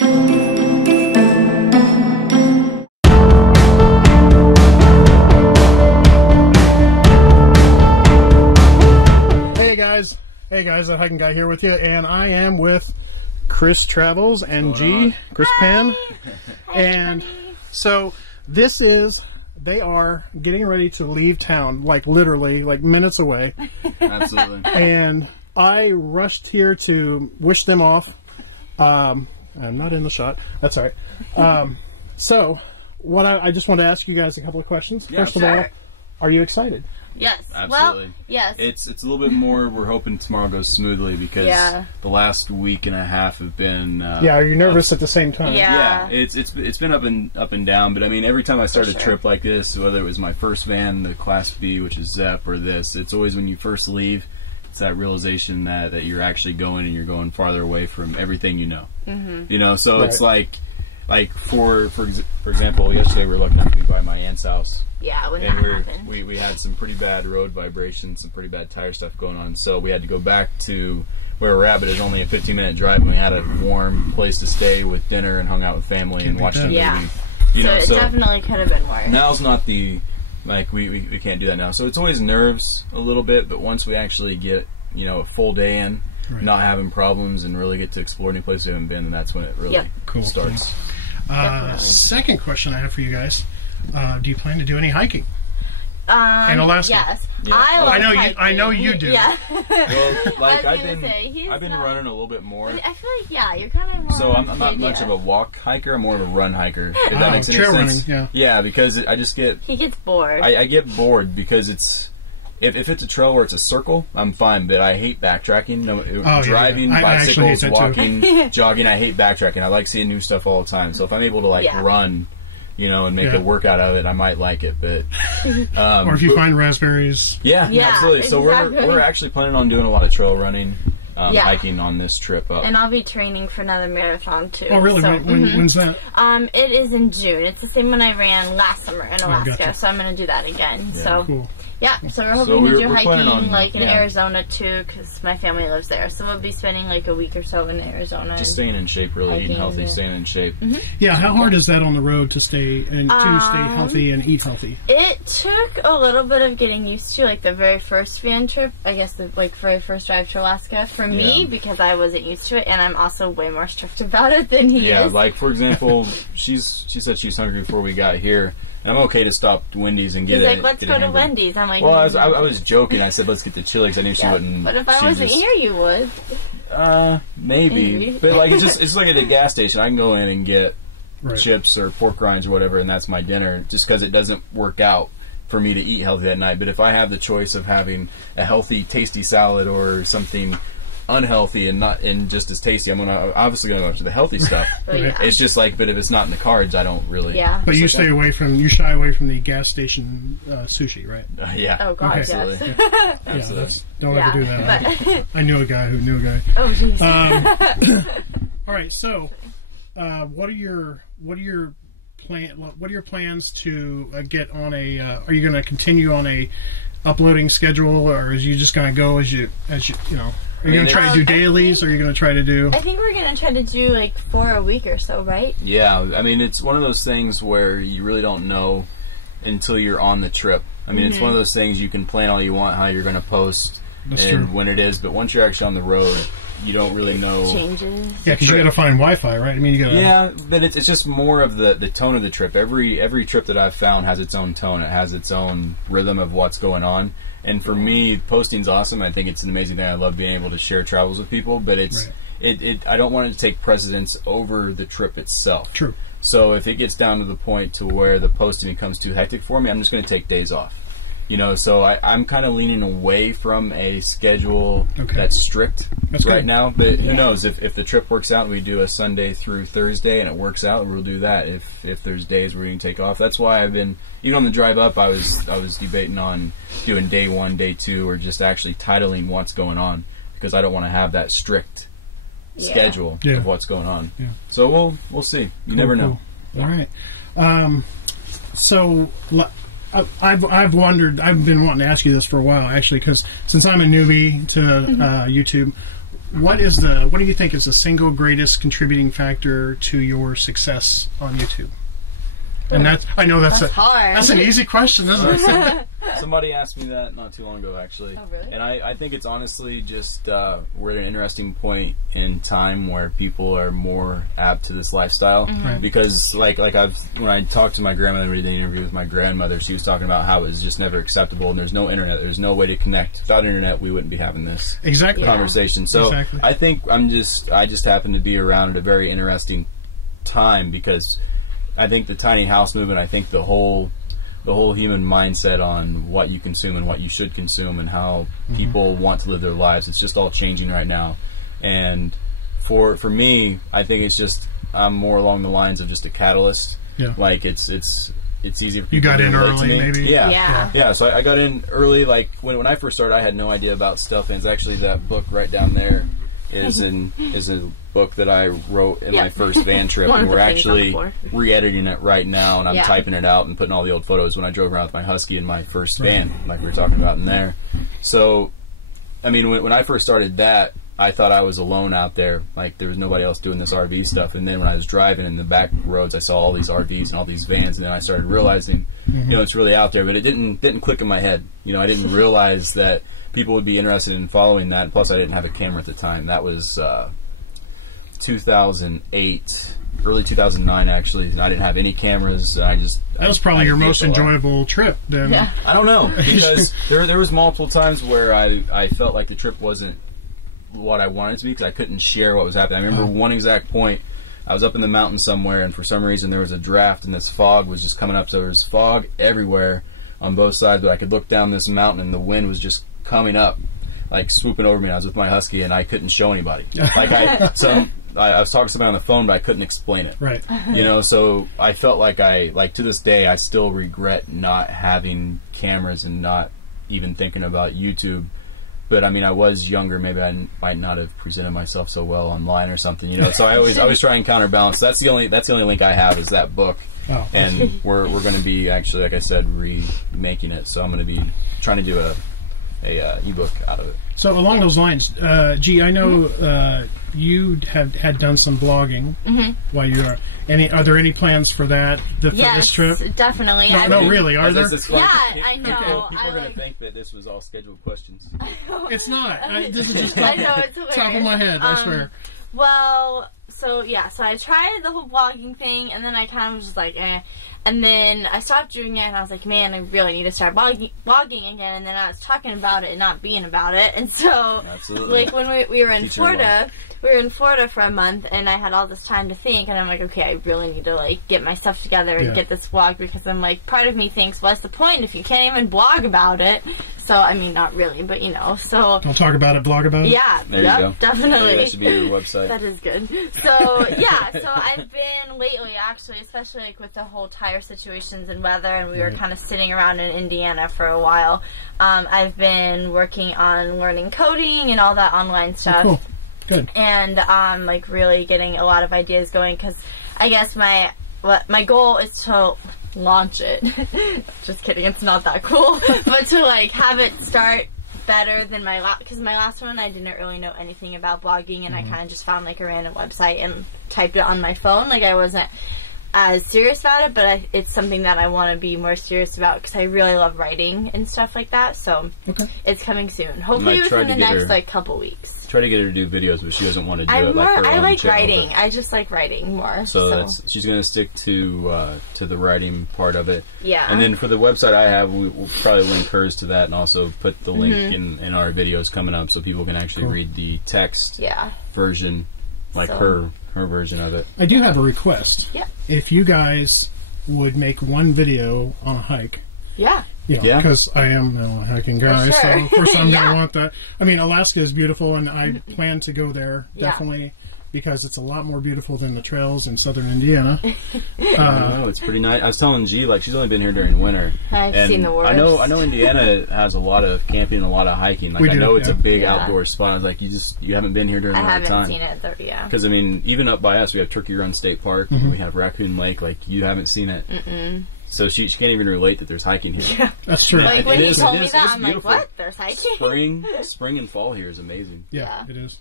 Hey guys, that hiking guy here with you, and I am with Chris Travels and Chris Pan. And so this is, they are getting ready to leave town, like literally, like minutes away. Absolutely. And I rushed here to wish them off. I'm not in the shot. That's all right. So what I just want to ask you guys a couple of questions. Yeah, First of all, are you excited? Yes. Absolutely. Well, yes. It's a little bit more. We're hoping tomorrow goes smoothly because the last week and a half have been. Are you nervous at the same time? Yeah. It's been up and down. But I mean, every time I start a trip like this, whether it was my first van, the Class B, which is ZEP, or this, it's always when you first leave. It's that realization that you're actually going and you're going farther away from everything you know. Mm-hmm. You know, so it's like for example, yesterday we were lucky enough to be by my aunt's house. Yeah, when and that happened. We had some pretty bad road vibrations, some pretty bad tire stuff going on. So we had to go back to where we're at, but it was only a 15-minute drive, and we had a warm place to stay with dinner and hung out with family and watched a movie. Yeah. You know, it definitely could have been worse. Now's not the, we can't do that now. So it's always nerves a little bit, but once we actually get, a full day in, not having problems, and really get to explore new places we haven't been, and that's when it really starts. Second question I have for you guys. Do you plan to do any hiking in Alaska? Yes. Yeah. I know you do. Yeah. Well, I've been running a little bit more. I feel like you're kind of more. So I'm not much of a walk hiker. I'm more of a run hiker. If that makes any sense. Running, yeah, because I just get. He gets bored. I get bored because it's. If it's a trail where it's a circle, I'm fine, but I hate backtracking. Driving, bicycles, walking, jogging, I hate backtracking. I like seeing new stuff all the time. So if I'm able to run, and make a workout out of it, I might like it. But or if you find raspberries. Yeah, absolutely. So we're actually planning on doing a lot of trail running, hiking on this trip up. And I'll be training for another marathon too. Oh, really? So, when's that? It is in June. It's the same one I ran last summer in Alaska, gotcha. so I'm going to do that again. Yeah. So. Cool. Yeah, so we're hoping to do hiking in Arizona too, because my family lives there. So we'll be spending a week or so in Arizona. Just staying in shape, really eating healthy, staying in shape. Mm-hmm. Yeah, how hard is that on the road to stay healthy and eat healthy? It took a little bit of getting used to, the very first van trip. I guess the very first drive to Alaska for me, because I wasn't used to it, and I'm also way more strict about it than he is. Yeah, for example, she said she was hungry before we got here. And I'm okay to stop at Wendy's and get He's let's go to Wendy's. I'm like, well, I was joking. I said, let's get the chili because I knew she wouldn't. But if I wasn't here, you would. Maybe. But it's like at a gas station. I can go in and get chips or pork rinds or whatever, and that's my dinner. Just because it doesn't work out for me to eat healthy that night. But if I have the choice of having a healthy, tasty salad or something unhealthy and just as tasty, I'm obviously gonna go after the healthy stuff. It's just but if it's not in the cards, I don't really. Yeah. But you shy away from the gas station sushi, right? Yeah. Oh God, absolutely. Yes. Absolutely. Don't ever do that. I knew a guy who knew a guy. Oh jeez. All right. So, what are your plans to get on a? Are you going to continue on a uploading schedule, or are you just going to go as you know? Are you going to try to do dailies, or are you going to try to do... I think we're going to try to do, 4 a week or so, right? Yeah. I mean, it's one of those things where you really don't know until you're on the trip. I mean, it's one of those things you can plan all you want how you're going to post when it is, but once you're actually on the road, you don't really know... Changes. Yeah, because you got to find Wi-Fi, right? I mean, you got to... Yeah, but it's just more of the tone of the trip. Every trip that I've found has its own tone. It has its own rhythm of what's going on. And for me, posting's awesome. I think it's an amazing thing. I love being able to share travels with people, but I don't want it to take precedence over the trip itself. True. So if it gets down to the point to where the posting becomes too hectic for me, I'm just going to take days off. So I'm kind of leaning away from a schedule that's strict now. But who knows? If the trip works out, we do a Sunday through Thursday, and it works out, we'll do that. If there's days where we can take off, that's why I've been even on the drive up. I was debating on doing day 1, day 2, or just actually titling what's going on because I don't want to have that strict schedule of what's going on. Yeah. So we'll see. You never know. All right. So. I've wondered. I've been wanting to ask you this for a while, actually, because since I'm a newbie to YouTube, what do you think is the single greatest contributing factor to your success on YouTube? And I know that's hard. That's an easy question, isn't it? Somebody asked me that not too long ago, actually. Oh, really? And I think it's honestly just we're at an interesting point in time where people are more apt to this lifestyle. Right. Because, when I talked to my grandmother, we did an interview with my grandmother, she was talking about how it was just never acceptable, and there's no internet, there's no way to connect. Without internet, we wouldn't be having this conversation. So I think I just happen to be around at a very interesting time, because I think the tiny house movement, I think the whole human mindset on what you consume and what you should consume and how people want to live their lives, it's just all changing right now. And for me, I think it's just, I'm more along the lines of just a catalyst. Yeah. Like it's easy for people. You got to in relate early, to me. maybe? Yeah. So I got in early. Like when I first started, I had no idea about stuff, and it's actually that book right down there is a book that I wrote in my first van trip, and we're actually re-editing it right now, and I'm typing it out and putting all the old photos when I drove around with my Husky in my first van, like we were talking about in there. So, I mean, when I first started that, I thought I was alone out there, like there was nobody else doing this RV stuff. And then when I was driving in the back roads, I saw all these RVs and all these vans, and then I started realizing, it's really out there. But it didn't click in my head. I didn't realize that people would be interested in following that. Plus, I didn't have a camera at the time. That was 2008, early 2009, actually. I didn't have any cameras. That was probably your most enjoyable trip, then. Yeah. I don't know, because there was multiple times where I felt like the trip wasn't what I wanted it to be, because I couldn't share what was happening. I remember one exact point. I was up in the mountains somewhere, and for some reason there was a draft, and this fog was just coming up. So there was fog everywhere on both sides, but I could look down this mountain, and the wind was just coming up, like swooping over me. And I was with my Husky, and I couldn't show anybody. I was talking to somebody on the phone, but I couldn't explain it. Right. So I felt like to this day, I still regret not having cameras and not even thinking about YouTube. But I mean, I was younger. Maybe I might not have presented myself so well online or something. So I always try and counterbalance. That's the only link I have is that book. Oh. And we're going to be actually, like I said, remaking it. So I'm going to be trying to do a ebook out of it. So along those lines, G, I know you had done some blogging while you are. Are there any plans for that? For this trip? Yes, definitely. No, really, are there? I know. People are going to think that this was all scheduled questions. It's not. This is just I know, it's hilarious. Top of my head, I swear. Well, so I tried the whole blogging thing, and then I kind of was just like, eh. And then I stopped doing it, and I was like, man, I really need to start blogging again. And then I was talking about it and not being about it. And so, like, when we were in Florida, for a month, and I had all this time to think, and I'm like, okay, I really need to, like, get my stuff together and get this blog, because I'm like, part of me thinks, what's the point if you can't even blog about it? So, I mean, not really, but, so... Don't talk about it, blog about it? Yeah, there you go. Definitely. That should be your website. That is good. So, so I've been lately, actually, especially, like, with the whole tire situations and weather, and we were kind of sitting around in Indiana for a while, I've been working on learning coding and all that online stuff. Oh, cool. Good. And like really getting a lot of ideas going, because I guess my goal is to launch it. Just kidding, it's not that cool. But to like have it start better than my last, because my last one I didn't really know anything about blogging, and I kind of just found like a random website and typed it on my phone. Like I wasn't as serious about it, but it's something that I want to be more serious about, because I really love writing and stuff like that. So it's coming soon, hopefully within the next couple weeks. Try to get her to do videos, but she doesn't want to do it. I like writing. I just like writing more. So she's going to stick to the writing part of it. Yeah. And then for the website I have, we'll probably link hers to that, and also put the link in our videos coming up, so people can actually read the text version, like her version of it. I do have a request. Yeah. If you guys would make one video on a hike. Yeah. Because I am a hiking guy, so of course I'm going to want that. I mean, Alaska is beautiful, and I plan to go there, definitely, because it's a lot more beautiful than the trails in southern Indiana. It's pretty nice. I was telling G, like, she's only been here during winter. I've seen the worst. I know Indiana has a lot of camping and a lot of hiking. Like, I know it's a big outdoor spot. I was like, you haven't been here during the winter time. I haven't seen it, Because, I mean, even up by us, we have Turkey Run State Park, and we have Raccoon Lake. Like, you haven't seen it. So she can't even relate that there's hiking here. Yeah. That's true. Like when you told me that, I'm like, what? There's hiking? Spring and fall here is amazing. Yeah, it is.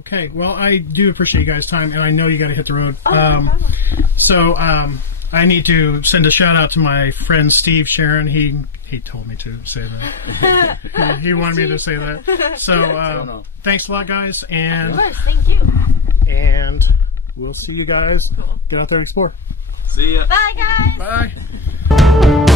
Okay, well, I do appreciate you guys' time, and I know you got to hit the road. So I need to send a shout out to my friend Steve Sharon. He told me to say that. he wanted me to say that. So thanks a lot, guys, and of course, thank you. And we'll see you guys. Get out there and explore. See ya. Bye, guys. Bye.